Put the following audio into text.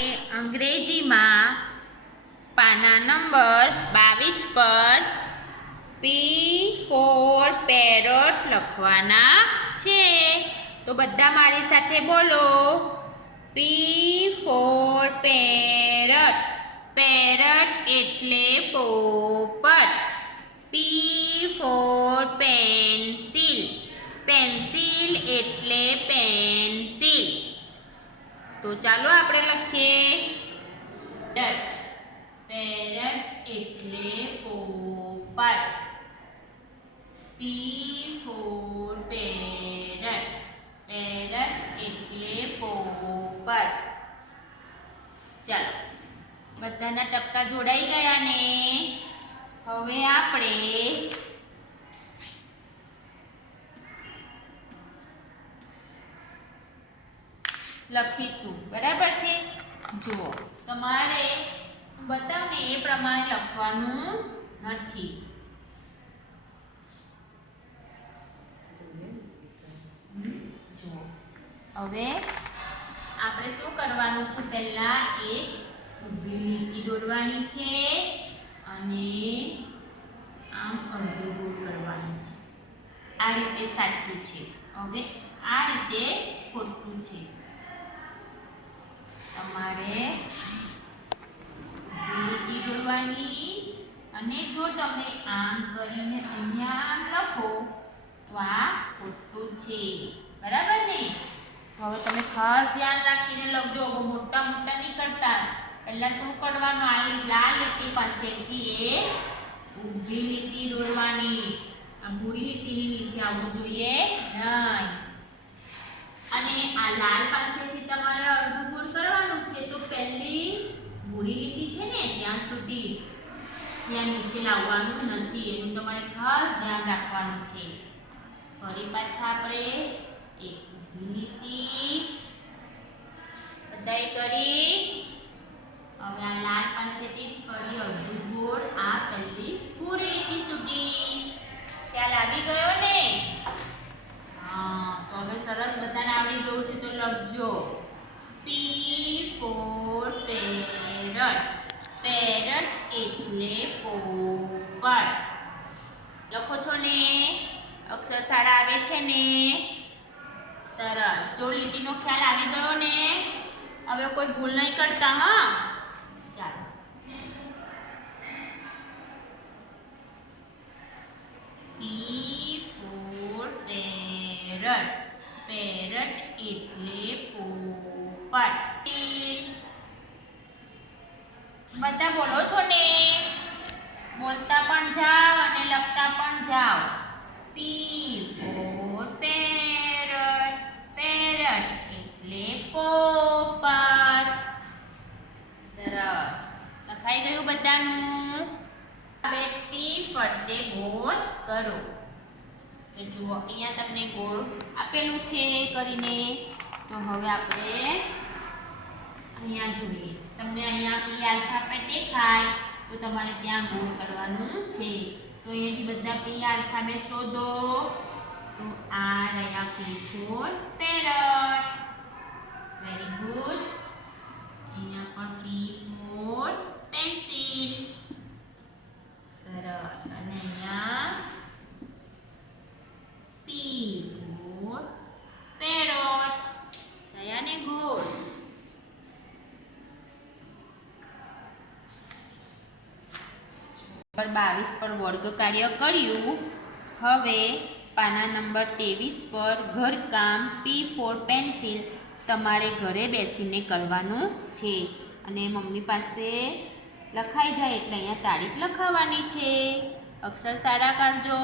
અંગ્રેજીમાં પાના નંબર 22 પર P for parrot લખવાના છે. તો બધા મારી સાથે બોલો, P for parrot. પેરટ એટલે પોપટ. P for pencil. પેન્સિલ એટલે પેન્સિલ. તો ચાલો આપણે લખીએ. પેરટ એટલે પોપટ. P for parrot. પેરટ એટલે પોપટ. ચાલો, બધાના ટપકા જોડાઈ ગયા ને. હવે આપણે લખીશું. બરાબર છે? જુઓ, તમારે બતાવને એ પ્રમાણે લખવાનું નથી. જુઓ, હવે આપણે શું કરવાનું છે? પહેલા એક ઊભી લીટી દોરવાની છે અને આમ અડધું ગોળ કરવાનું છે. આ રીતે સાચું છે. હવે આ રીતે ખોટું છે. તમારે લીટી દોરવાની અને જો તમે આમ કરીને અહીંયા લખો તો આ ખોટું છે. બરાબર ને? તો હવે તમે ખાસ ધ્યાન રાખીને લખજો. બહુ મોટા મોટા નહીં કરતા. પહેલા શું કરવાનું? આ લાલ લીટી પાસેથી એક ઊભી લીટી દોરવાની. આ ભૂરી લીટીની નીચે આવવું જોઈએ નહીં. અને આ લાલ પાસેથી તમારે અડધું ગોળ કરવાનું છે. તો પહેલી ભૂરી લીટી છે ને ત્યાં સુધી જ, ત્યાં નીચે લાવવાનું નથી. એનું તમારે ખાસ ધ્યાન રાખવાનું છે. ફરી પાછા આપણે એક ઊભી લીટી બધાએ કરી. હવે આ લાલ પાસેથી ફરી અડધું ગોળ આ પહેલી પૂરી લીટી સુધી. ખ્યાલ આવી ગયો ને? હા, તો હવે સરસ બધાને આવડી ગયું છે. તો લખજો P for parrot. પેરટ એટલે પોપટ. લખો છો ને? અક્ષર શાળા આવે છે ને? સરસ. જો લીટીનો ખ્યાલ આવી ગયો ને? હવે કોઈ ભૂલ નહીં કરતા. હા, ચાલો. P for parrot. પેરટ એટલે પોપટ. બધા બોલો છો ને? બોલતા પણ જાઓ અને લખતા પણ જાઓ. P for parrot. પેરટ એટલે પોપટ. સરસ. લખાઈ ગયું બધાનું? હવે P ફરતે ગોળ કરો. તો જુઓ, અહીંયા તમને ગોળ આપેલું છે કરીને. તો હવે આપણે અહીંયા જોઈએ. તમને અહીંયા P આલ્ફાબેટ દેખાય તો તમારે ત્યાં ગોળ કરવાનું છે. તો અહીંયાથી બધા P આલ્ફાબેટ શોધો. તો આ રહ્યા P for parrot. Very good. અહીંયા પણ P for pencil. સરસ. અને અહીંયા P for parrot. થયા ને ગોળ? નંબર 22 પર વર્ગ કાર્ય કર્યું. હવે પાના નંબર 23 પર ઘરકામ P for pencil તમારે ઘરે બેસીને કરવાનું છે. અને મમ્મી પાસે લખાઈ જાય એટલે અહીંયા તારીખ લખાવવાની છે. અક્ષર સારા કાઢજો.